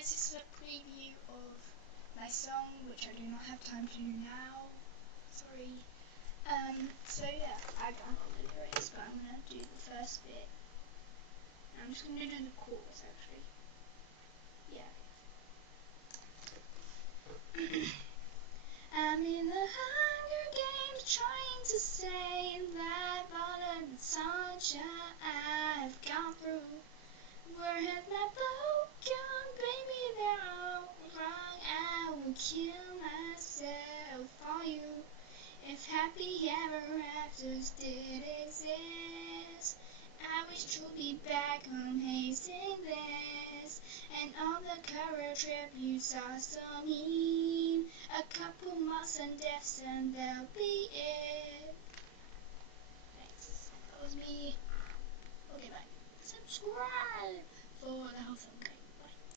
guys, this is a preview of my song, which I do not have time to do now. Sorry. So yeah, I don't know the lyrics, but I'm gonna do the first bit. I'm just gonna do the chorus actually. Yeah. I'm in the Hunger Games trying to stay alive. All of the sunshine I've gone through. Where has my boat gone? Baby, they're all wrong. I will kill myself for you. If happy ever afters did exist, I wish to be back home hazing this. And all the current tributes are so mean. A couple months and deaths and that'll be it. Thanks. That was me. Okay, bye. Subscribe for the whole film.